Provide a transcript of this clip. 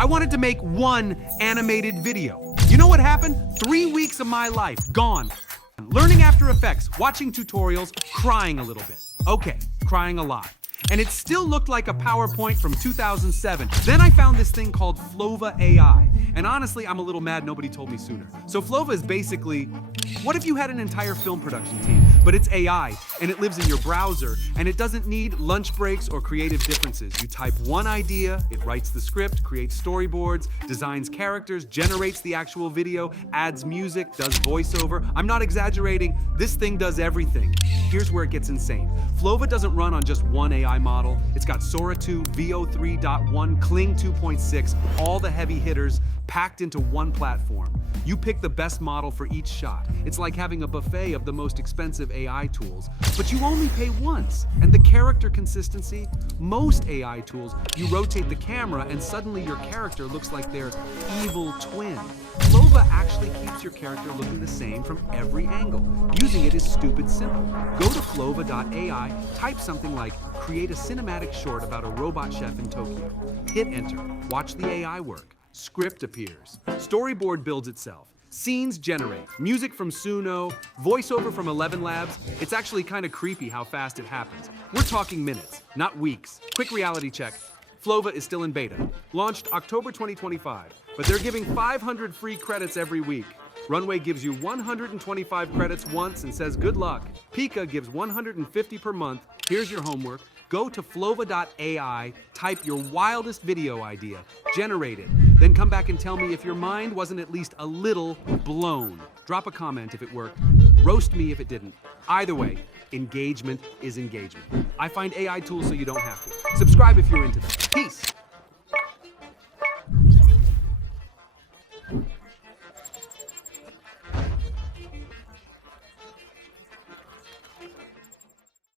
I wanted to make one animated video. You know what happened? 3 weeks of my life gone. Learning After Effects, watching tutorials, crying a little bit. Okay, crying a lot. And it still looked like a PowerPoint from 2007. Then I found this thing called Flova AI. And honestly, I'm a little mad nobody told me sooner. So Flova is basically, what if you had an entire film production team, but it's AI, and it lives in your browser, and it doesn't need lunch breaks or creative differences. You type one idea, it writes the script, creates storyboards, designs characters, generates the actual video, adds music, does voiceover. I'm not exaggerating, this thing does everything. Here's where it gets insane. Flova doesn't run on just one AI model. It's got Sora 2, VO 3.1, Kling 2.6, all the heavy hitters packed into one platform. You pick the best model for each shot. It's like having a buffet of the most expensive AI tools, but you only pay once. And the character consistency, most AI tools, you rotate the camera and suddenly your character looks like their evil twin. Flova actually keeps your character looking the same from every angle. Using it is stupid simple. Go to flova.ai, type something like, create a cinematic short about a robot chef in Tokyo. Hit enter, watch the AI work. Script appears. Storyboard builds itself. Scenes generate. Music from Suno, voiceover from 11 Labs. It's actually kind of creepy how fast it happens. We're talking minutes, not weeks. Quick reality check. Flova is still in beta. Launched October 2025, but they're giving 500 free credits every week. Runway gives you 125 credits once and says good luck. Pika gives 150 per month. Here's your homework. Go to flova.ai, type your wildest video idea, generate it, then come back and tell me if your mind wasn't at least a little blown. Drop a comment if it worked, roast me if it didn't. Either way, engagement is engagement. I find AI tools so you don't have to. Subscribe if you're into them. Peace.